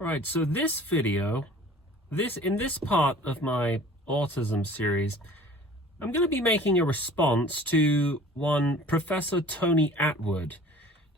Right, so this video, in this part of my autism series, I'm going to be making a response to one Professor Tony Attwood.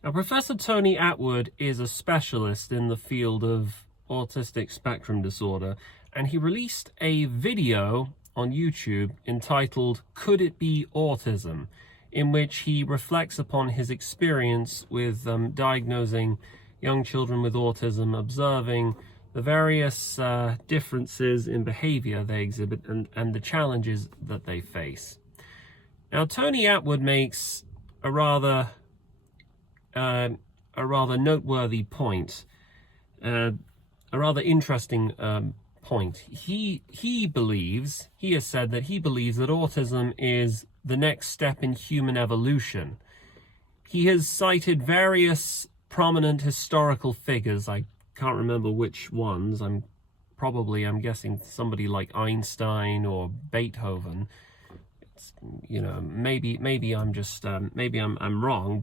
Now, Professor Tony Attwood is a specialist in the field of autistic spectrum disorder, and he released a video on YouTube entitled "Could It Be Autism?", in which he reflects upon his experience with diagnosing young children with autism, observing the various differences in behavior they exhibit and the challenges that they face. Now, Tony Attwood makes a rather noteworthy point, a rather interesting point. He has said that he believes that autism is the next step in human evolution. He has cited various prominent historical figures. I can't remember which ones. I'm guessing somebody like Einstein or Beethoven. It's, maybe I'm just I'm wrong,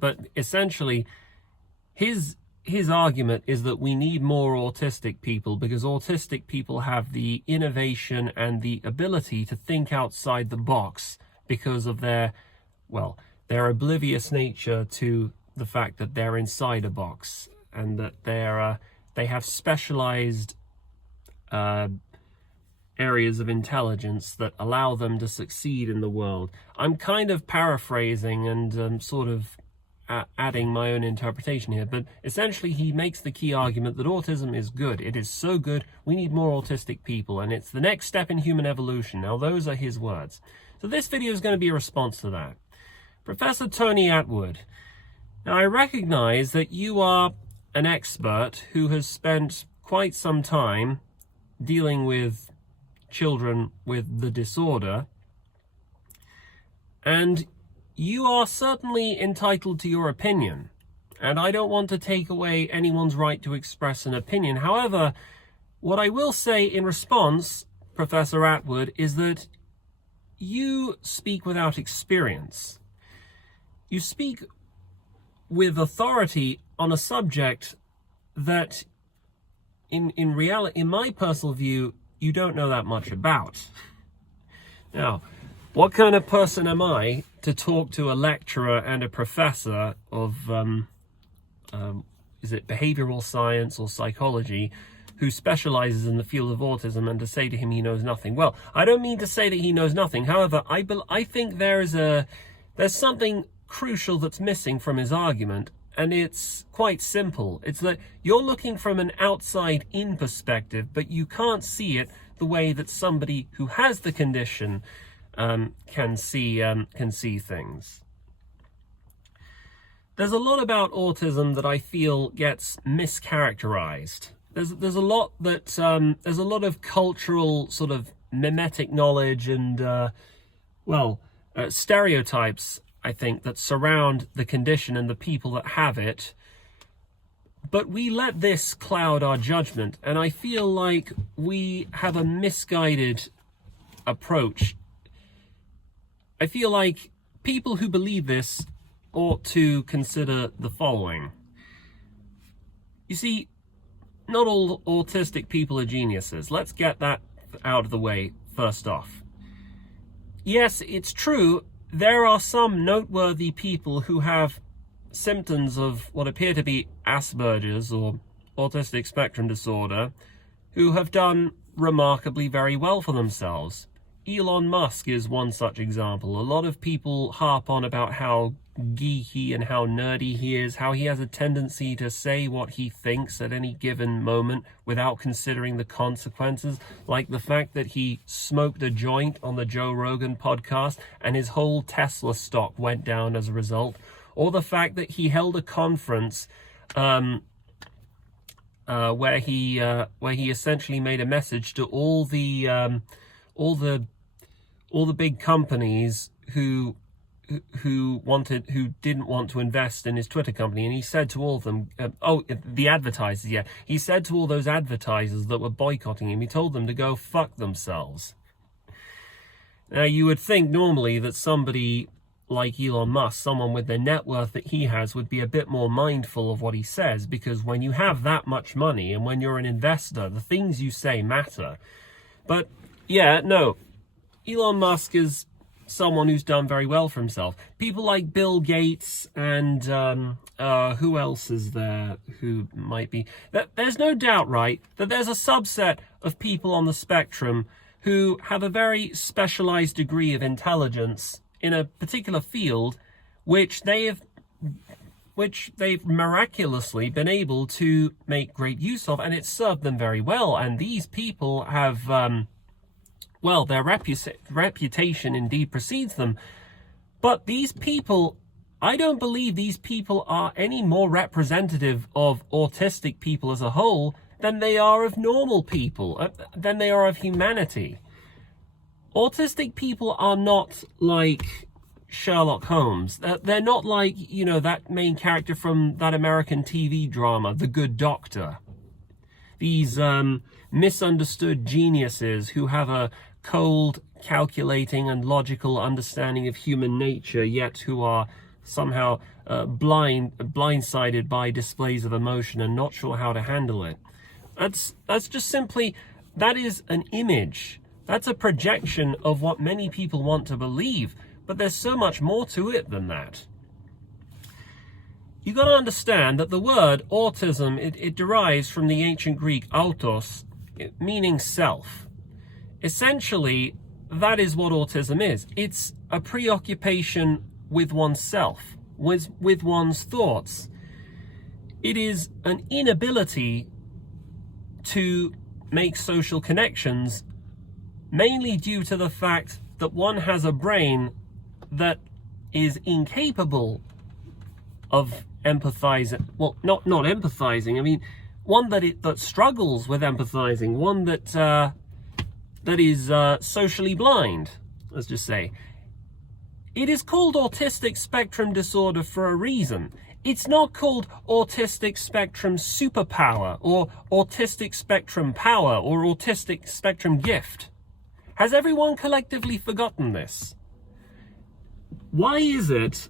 but essentially his argument is that we need more autistic people because autistic people have the innovation and the ability to think outside the box because of their oblivious nature to the fact that they're inside a box and that they have specialized areas of intelligence that allow them to succeed in the world. I'm kind of paraphrasing and sort of adding my own interpretation here, but essentially he makes the key argument that autism is good. It is so good, we need more autistic people, and it's the next step in human evolution. Now, those are his words. So this video is going to be a response to that. Professor Tony Attwood, now I recognize that you are an expert who has spent quite some time dealing with children with the disorder, and you are certainly entitled to your opinion, and I don't want to take away anyone's right to express an opinion. However, what I will say in response, Professor Attwood, is that you speak without experience. You speak with authority on a subject that in reality, in my personal view, you don't know that much about. Now, what kind of person am I to talk to a lecturer and a professor of, is it behavioral science or psychology, who specializes in the field of autism, and to say to him he knows nothing? Well, I don't mean to say that he knows nothing. However, I think there's something crucial that's missing from his argument, and it's quite simple. It's that you're looking from an outside-in perspective, but you can't see it the way that somebody who has the condition can see things. There's a lot about autism that I feel gets mischaracterized. There's a lot of cultural sort of mimetic knowledge and stereotypes, I think, that surround the condition and the people that have it. But we let this cloud our judgment, and I feel like we have a misguided approach. I feel like people who believe this ought to consider the following. You see, not all autistic people are geniuses. Let's get that out of the way first off. Yes, it's true, there are some noteworthy people who have symptoms of what appear to be Aspergers or autistic spectrum disorder who have done remarkably very well for themselves. Elon Musk is one such example. A lot of people harp on about how geeky and how nerdy he is, how he has a tendency to say what he thinks at any given moment without considering the consequences, like the fact that he smoked a joint on the Joe Rogan podcast and his whole Tesla stock went down as a result, or the fact that he held a conference where he essentially made a message to all the big companies who didn't want to invest in his Twitter company, and he said to all of them, the advertisers, he said to all those advertisers that were boycotting him, he told them to go fuck themselves. Now, you would think normally that somebody like Elon Musk, someone with the net worth that he has, would be a bit more mindful of what he says, because when you have that much money and when you're an investor, the things you say matter. But yeah, no, Elon Musk is someone who's done very well for himself. People like Bill Gates and who else is there who might be... There's no doubt, right, that there's a subset of people on the spectrum who have a very specialized degree of intelligence in a particular field, which they've miraculously been able to make great use of, and it's served them very well. And these people have, well, their reputation indeed precedes them. But these people, I don't believe these people are any more representative of autistic people as a whole than they are of normal people, than they are of humanity. Autistic people are not like Sherlock Holmes. They're not like, you know, that main character from that American TV drama, The Good Doctor. These misunderstood geniuses who have a cold, calculating and logical understanding of human nature, yet who are somehow blindsided by displays of emotion and not sure how to handle it. That's just simply, that is an image. That's a projection of what many people want to believe, but there's so much more to it than that. You've got to understand that the word autism, it derives from the ancient Greek autos, meaning self. Essentially, that is what autism is. It's a preoccupation with oneself, with one's thoughts. It is an inability to make social connections, mainly due to the fact that one has a brain that is incapable of empathizing. Well, not empathizing. I mean, one that struggles with empathizing. One that is socially blind. Let's just say. It is called autistic spectrum disorder for a reason. It's not called autistic spectrum superpower or autistic spectrum power or autistic spectrum gift. Has everyone collectively forgotten this? Why is it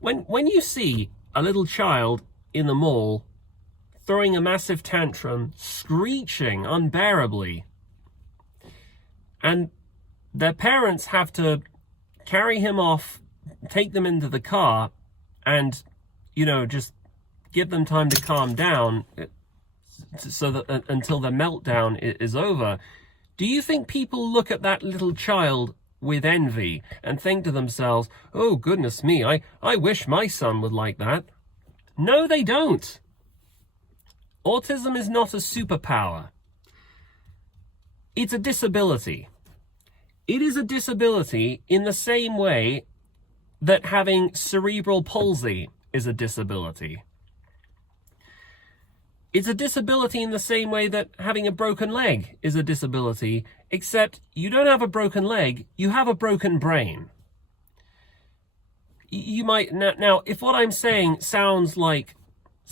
when you see a little child in the mall throwing a massive tantrum, screeching unbearably, and their parents have to carry him off, take them into the car, and, you know, just give them time to calm down so that until the meltdown is over, do you think people look at that little child with envy and think to themselves, oh, goodness me, I wish my son would like that? No, they don't. Autism is not a superpower. It's a disability. It is a disability in the same way that having cerebral palsy is a disability. It's a disability in the same way that having a broken leg is a disability, except you don't have a broken leg, you have a broken brain. You might, now, if what I'm saying sounds like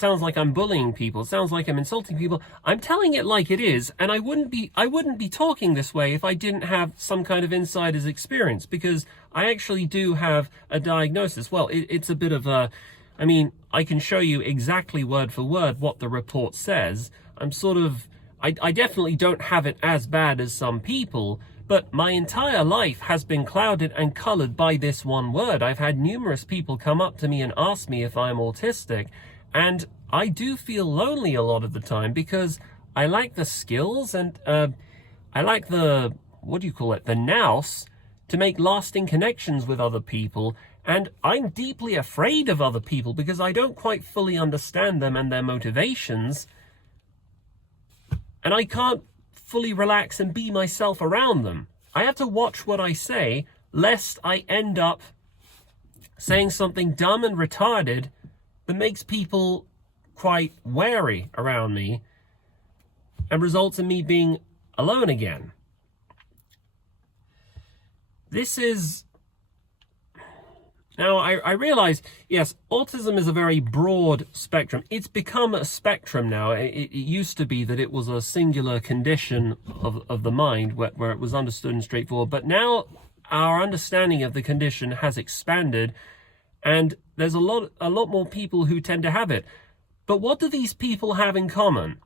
I'm bullying people, sounds like I'm insulting people, I'm telling it like it is, and I wouldn't be talking this way if I didn't have some kind of insider's experience, because I actually do have a diagnosis. Well, it's a bit of a, I mean, I can show you exactly word for word what the report says. I definitely don't have it as bad as some people, but my entire life has been clouded and colored by this one word. I've had numerous people come up to me and ask me if I'm autistic, and I do feel lonely a lot of the time because I lack the skills and I lack the, what do you call it, the nous to make lasting connections with other people. And I'm deeply afraid of other people because I don't quite fully understand them and their motivations. And I can't fully relax and be myself around them. I have to watch what I say, lest I end up saying something dumb and retarded that makes people quite wary around me and results in me being alone again. This is... Now, I realize, yes, autism is a very broad spectrum. It's become a spectrum now. It used to be that it was a singular condition of the mind where it was understood and straightforward. But now, our understanding of the condition has expanded, and there's a lot more people who tend to have it. But what do these people have in common?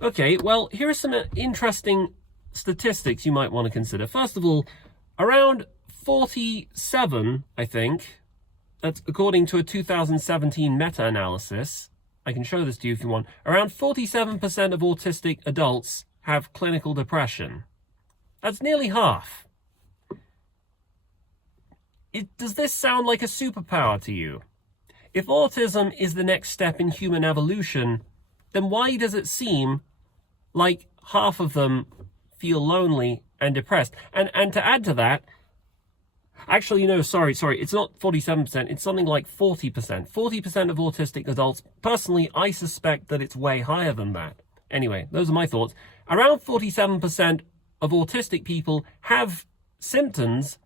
Okay, well, here are some interesting statistics you might want to consider. First of all, around 47, I think, that's according to a 2017 meta-analysis, I can show this to you if you want, around 47% of autistic adults have clinical depression. That's nearly half. Does this sound like a superpower to you? If autism is the next step in human evolution, then why does it seem like half of them feel lonely and depressed? And to add to that, actually, no, sorry, it's not 47%, it's something like 40%. 40% of autistic adults, personally, I suspect that it's way higher than that. Anyway, those are my thoughts. Around 47% of autistic people have symptoms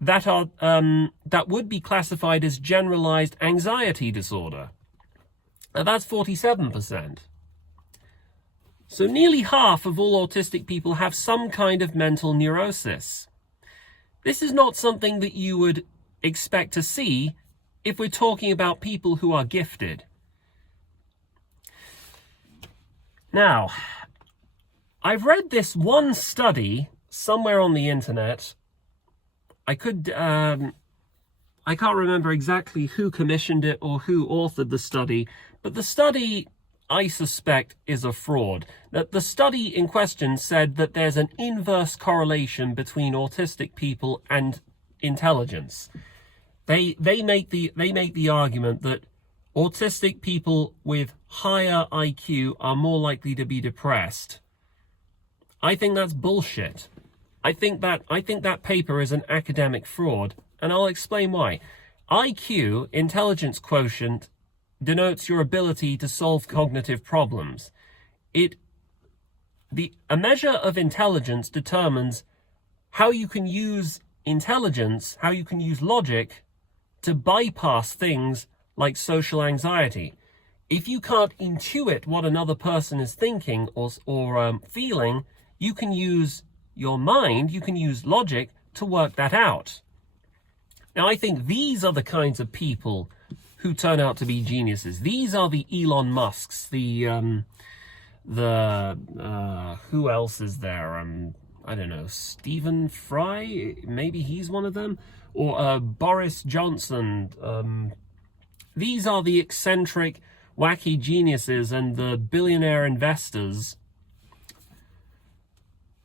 that are that would be classified as generalized anxiety disorder. Now that's 47%. So nearly half of all autistic people have some kind of mental neurosis. This is not something that you would expect to see if we're talking about people who are gifted. Now, I've read this one study somewhere on the internet. I can't remember exactly who commissioned it or who authored the study, but the study, I suspect, is a fraud. That the study in question said that there's an inverse correlation between autistic people and intelligence. They make the argument that autistic people with higher IQ are more likely to be depressed. I think that's bullshit. I think that paper is an academic fraud, and I'll explain why. IQ, intelligence quotient, denotes your ability to solve cognitive problems. A measure of intelligence determines how you can use intelligence, how you can use logic to bypass things like social anxiety. If you can't intuit what another person is thinking or feeling, you can use your mind, you can use logic to work that out. Now, I think these are the kinds of people who turn out to be geniuses. These are the Elon Musks, who else is there? I don't know, Stephen Fry, maybe he's one of them, or Boris Johnson. These are the eccentric, wacky geniuses and the billionaire investors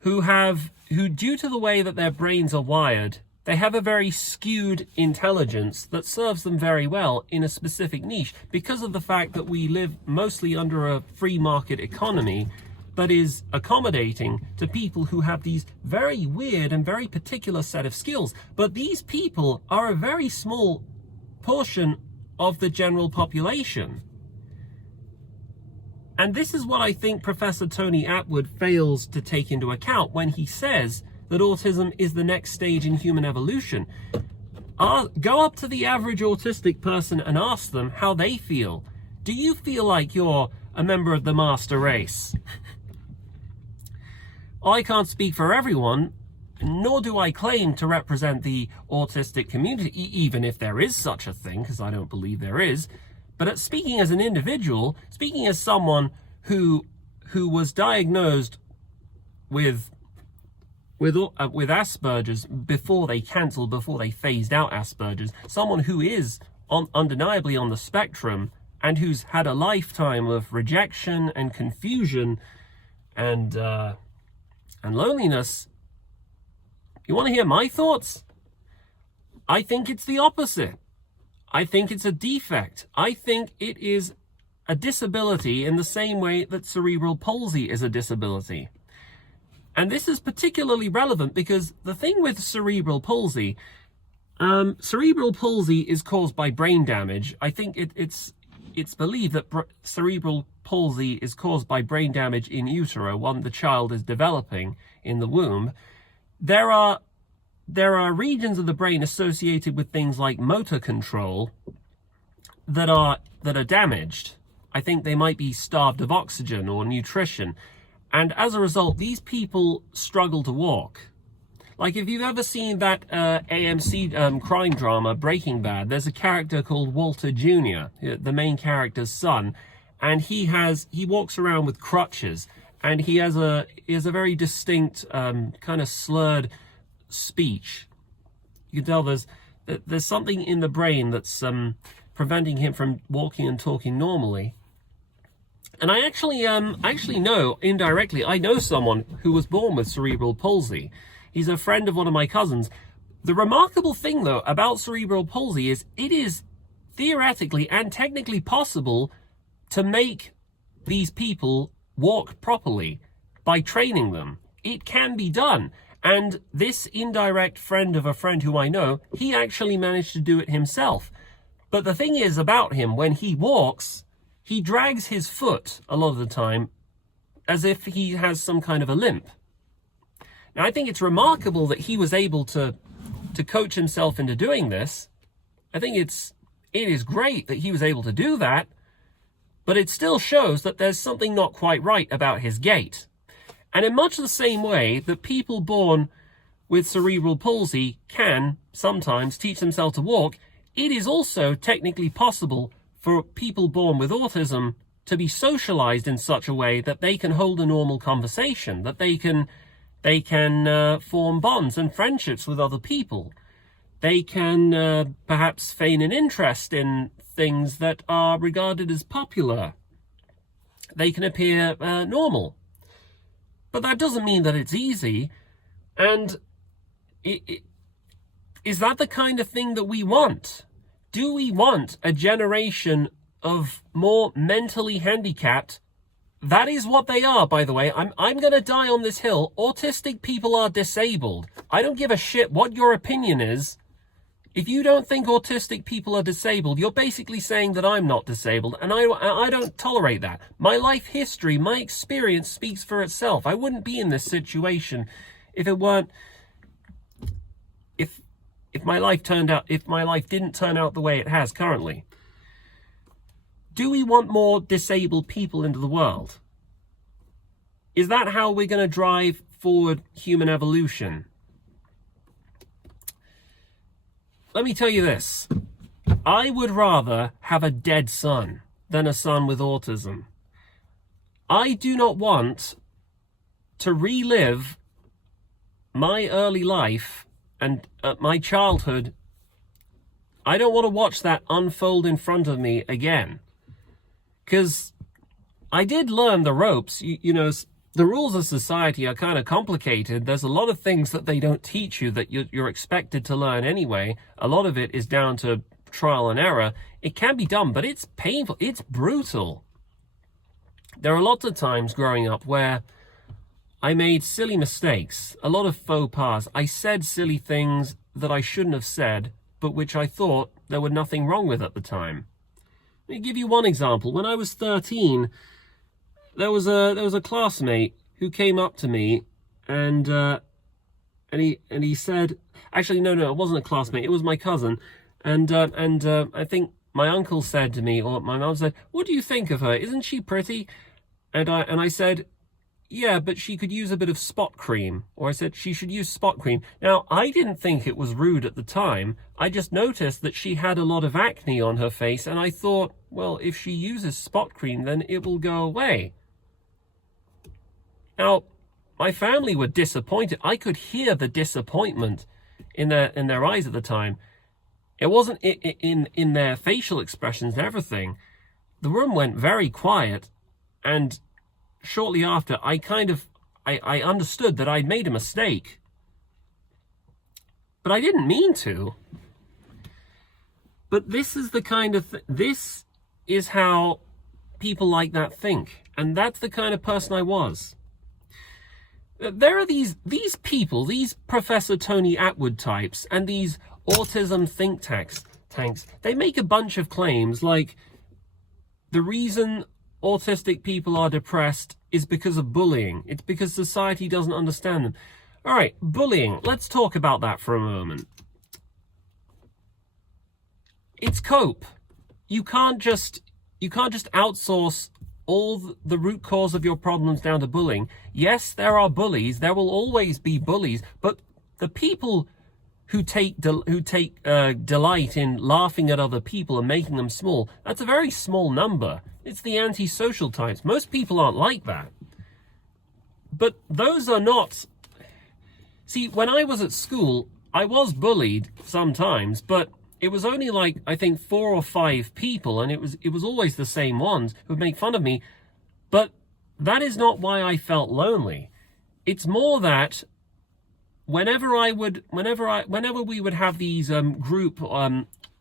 who, due to the way that their brains are wired, they have a very skewed intelligence that serves them very well in a specific niche because of the fact that we live mostly under a free market economy that is accommodating to people who have these very weird and very particular set of skills. But these people are a very small portion of the general population. And this is what I think Professor Tony Attwood fails to take into account when he says that autism is the next stage in human evolution. Go up to the average autistic person and ask them how they feel. Do you feel like you're a member of the master race? I can't speak for everyone, nor do I claim to represent the autistic community, even if there is such a thing, because I don't believe there is. But speaking as an individual, speaking as someone who was diagnosed with Aspergers before they phased out Aspergers, someone who is undeniably on the spectrum and who's had a lifetime of rejection and confusion and loneliness, you want to hear my thoughts? I think it's the opposite. I think it's a defect. I think it is a disability in the same way that cerebral palsy is a disability. And this is particularly relevant because the thing with cerebral palsy is caused by brain damage. I think it's believed that cerebral palsy is caused by brain damage in utero, when the child is developing in the womb. There are regions of the brain associated with things like motor control that are damaged. I think they might be starved of oxygen or nutrition. And as a result, these people struggle to walk. Like, if you've ever seen that AMC crime drama, Breaking Bad, there's a character called Walter Jr., the main character's son, and he walks around with crutches, and he has a very distinct kind of slurred speech. You can tell there's something in the brain that's preventing him from walking and talking normally. And I actually know, indirectly, I know someone who was born with cerebral palsy. He's a friend of one of my cousins. The remarkable thing, though, about cerebral palsy is it is theoretically and technically possible to make these people walk properly by training them. It can be done. And this indirect friend of a friend who I know, he actually managed to do it himself. But the thing is about him, when he walks, he drags his foot a lot of the time as if he has some kind of a limp. Now, I think it's remarkable that he was able to coach himself into doing this. I think it is great that he was able to do that, but it still shows that there's something not quite right about his gait. And in much the same way that people born with cerebral palsy can sometimes teach themselves to walk, it is also technically possible for people born with autism to be socialized in such a way that they can hold a normal conversation, that they can form bonds and friendships with other people. They can perhaps feign an interest in things that are regarded as popular. They can appear normal. But that doesn't mean that it's easy. And is that the kind of thing that we want? Do we want a generation of more mentally handicapped? That is what they are, by the way. I'm going to die on this hill. Autistic people are disabled. I don't give a shit what your opinion is. If you don't think autistic people are disabled, you're basically saying that I'm not disabled, and I don't tolerate that. My life history, my experience speaks for itself. I wouldn't be in this situation if it weren't... If my life didn't turn out the way it has currently. Do we want more disabled people into the world? Is that how we're going to drive forward human evolution? Let me tell you this. I would rather have a dead son than a son with autism. I do not want to relive my early life and my childhood. I don't want to watch that unfold in front of me again. Because I did learn the ropes. You know, the rules of society are kind of complicated. There's a lot of things that they don't teach you that you're expected to learn anyway. A lot of it is down to trial and error. It can be done, but it's painful. It's brutal. There are lots of times growing up where I made silly mistakes, a lot of faux pas. I said silly things that I shouldn't have said, but which I thought there was nothing wrong with at the time. Let me give you one example. When I was 13, there was a classmate who came up to me and he said, actually no, it wasn't a classmate, it was my cousin, and I think my uncle said to me, or my mum said, "What do you think of her? Isn't she pretty?" And I said, "Yeah, but she could use a bit of spot cream." Or I said, "She should use spot cream." Now, I didn't think it was rude at the time. I just noticed that she had a lot of acne on her face, and I thought, well, if she uses spot cream, then it will go away. Now, my family were disappointed. I could hear the disappointment in their eyes at the time. It wasn't in their facial expressions and everything. The room went very quiet, and shortly after, I understood that I'd made a mistake. But I didn't mean to. But this is the kind of... this is how people like that think. And that's the kind of person I was. There are these people, these Professor Tony Attwood types, and these autism think tanks. They make a bunch of claims like the reason autistic people are depressed is because of bullying. It's because society doesn't understand them. All right, bullying. Let's talk about that for a moment. It's cope. You can't just outsource all the root cause of your problems down to bullying. Yes, there are bullies. There will always be bullies, but The people who take delight in laughing at other people and making them small, that's a very small number. It's the antisocial types. Most people aren't like that. But those are not... See, when I was at school, I was bullied sometimes, but it was only like, I think, 4 or 5 people, and it was always the same ones who would make fun of me. But that is not why I felt lonely. It's more that whenever we would have these group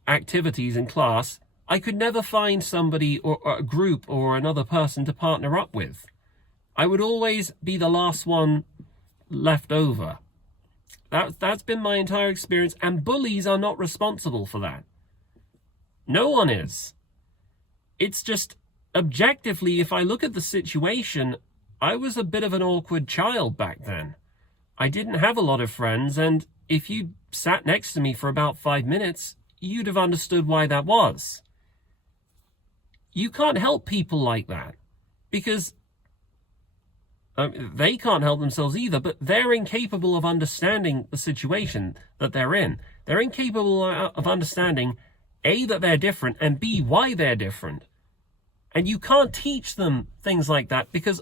activities in class, I could never find somebody or a group or another person to partner up with. I would always be the last one left over. That's been my entire experience, and bullies are not responsible for that. No one is. It's just, objectively, if I look at the situation, I was a bit of an awkward child back then. I didn't have a lot of friends, and if you sat next to me for about 5 minutes, you'd have understood why that was. You can't help people like that, because they can't help themselves either, but they're incapable of understanding the situation that they're in. They're incapable of understanding, A, that they're different, and B, why they're different. And you can't teach them things like that, because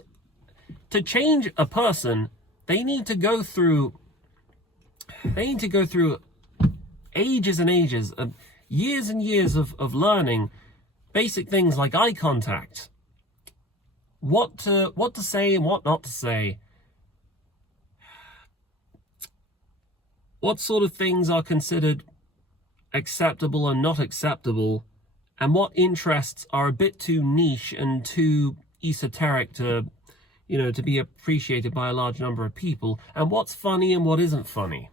to change a person, they need to go through ages and ages, years and years of learning basic things like eye contact, what to say and what not to say, what sort of things are considered acceptable and not acceptable, and what interests are a bit too niche and too esoteric to be appreciated by a large number of people, and what's funny and what isn't funny.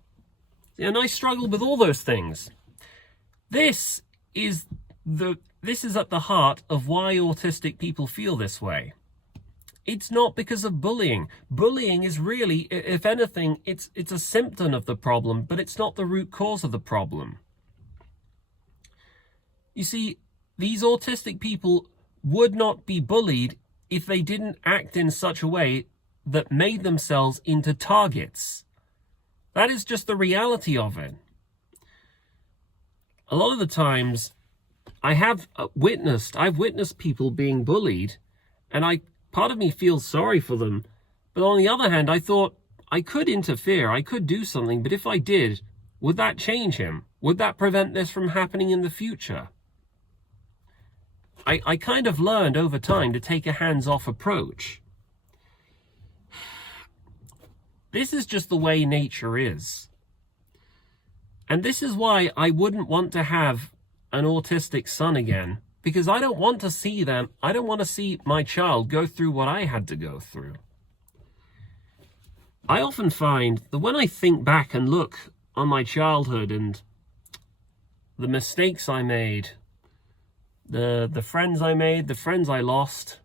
And I struggle with all those things. This is at the heart of why autistic people feel this way. It's not because of bullying. Bullying is really, if anything, it's a symptom of the problem, but it's not the root cause of the problem. You see, these autistic people would not be bullied if they didn't act in such a way that made themselves into targets. That is just the reality of it. A lot of the times, I've witnessed people being bullied, and part of me feels sorry for them. But on the other hand, I thought I could interfere, I could do something, but if I did, would that change him? Would that prevent this from happening in the future? I kind of learned over time to take a hands-off approach. This is just the way nature is. And this is why I wouldn't want to have an autistic son again, because I don't want to see my child go through what I had to go through. I often find that when I think back and look on my childhood and the mistakes I made, the friends I made, the friends I lost,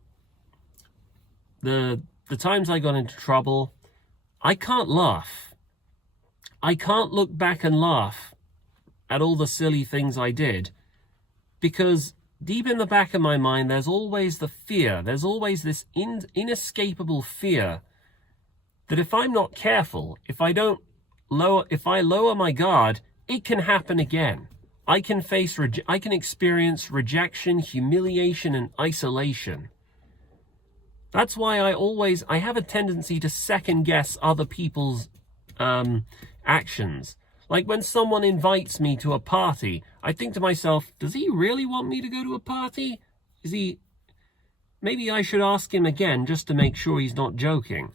the times I got into trouble, I can't laugh. I can't look back and laugh at all the silly things I did, because deep in the back of my mind, there's always the fear. There's always this inescapable fear that if I'm not careful, if I lower my guard, it can happen again. I can experience rejection, humiliation, and isolation. That's why I have a tendency to second guess other people's actions. Like when someone invites me to a party, I think to myself, does he really want me to go to a party? Maybe I should ask him again just to make sure he's not joking.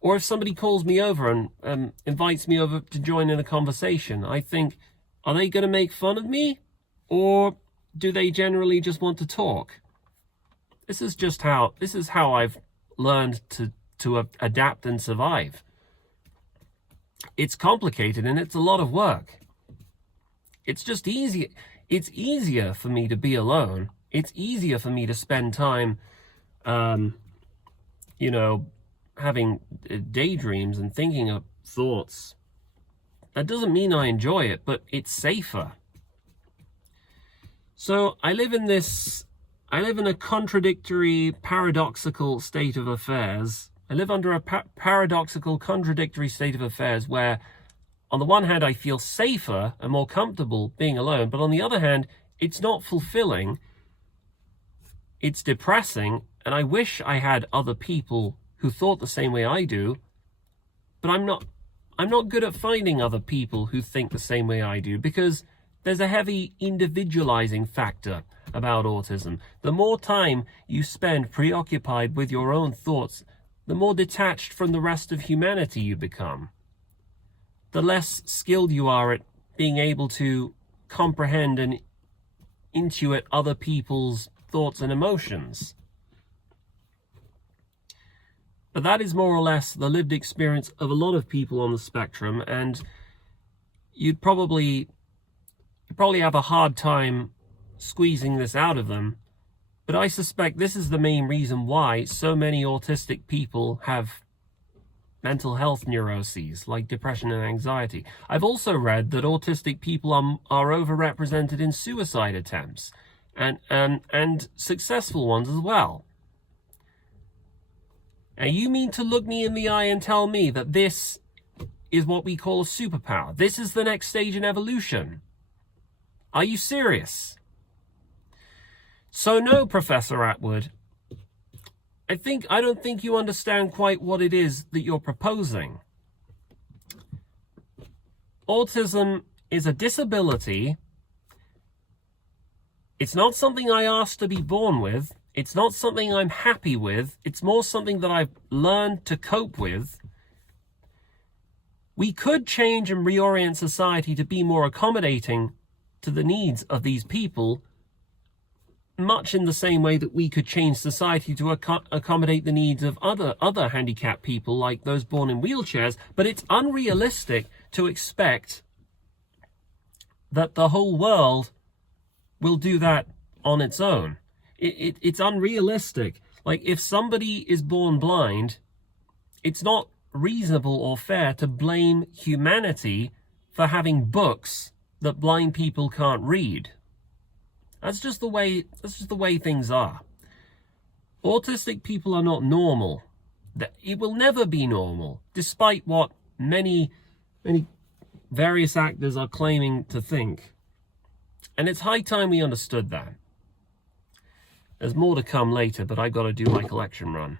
Or if somebody calls me over and invites me over to join in a conversation, I think, are they going to make fun of me? Or do they generally just want to talk? This is how I've learned to adapt and survive. It's complicated and it's a lot of work. It's just easy. It's easier for me to be alone. It's easier for me to spend time, having daydreams and thinking of thoughts. That doesn't mean I enjoy it, but it's safer. So I live in a contradictory, paradoxical state of affairs. I live under a paradoxical, contradictory state of affairs where on the one hand, I feel safer and more comfortable being alone, but on the other hand, it's not fulfilling. It's depressing, and I wish I had other people who thought the same way I do, but I'm not good at finding other people who think the same way I do, because there's a heavy individualizing factor about autism. The more time you spend preoccupied with your own thoughts, the more detached from the rest of humanity you become. The less skilled you are at being able to comprehend and intuit other people's thoughts and emotions. But that is more or less the lived experience of a lot of people on the spectrum, and you'd probably have a hard time squeezing this out of them. But I suspect this is the main reason why so many autistic people have mental health neuroses like depression and anxiety. I've also read that autistic people are overrepresented in suicide attempts, and successful ones as well. Now, you mean to look me in the eye and tell me that this is what we call a superpower? This is the next stage in evolution? Are you serious? So no, Professor Attwood, I don't think you understand quite what it is that you're proposing. Autism is a disability. It's not something I asked to be born with. It's not something I'm happy with. It's more something that I've learned to cope with. We could change and reorient society to be more accommodating to the needs of these people, much in the same way that we could change society to accommodate the needs of other handicapped people, like those born in wheelchairs. But it's unrealistic to expect that the whole world will do that on its own. It's unrealistic. Like, if somebody is born blind, it's not reasonable or fair to blame humanity for having books that blind people can't read. That's just the way things are. Autistic people are not normal. It will never be normal, despite what many various actors are claiming to think. And it's high time we understood that. There's more to come later, but I've got to do my collection run.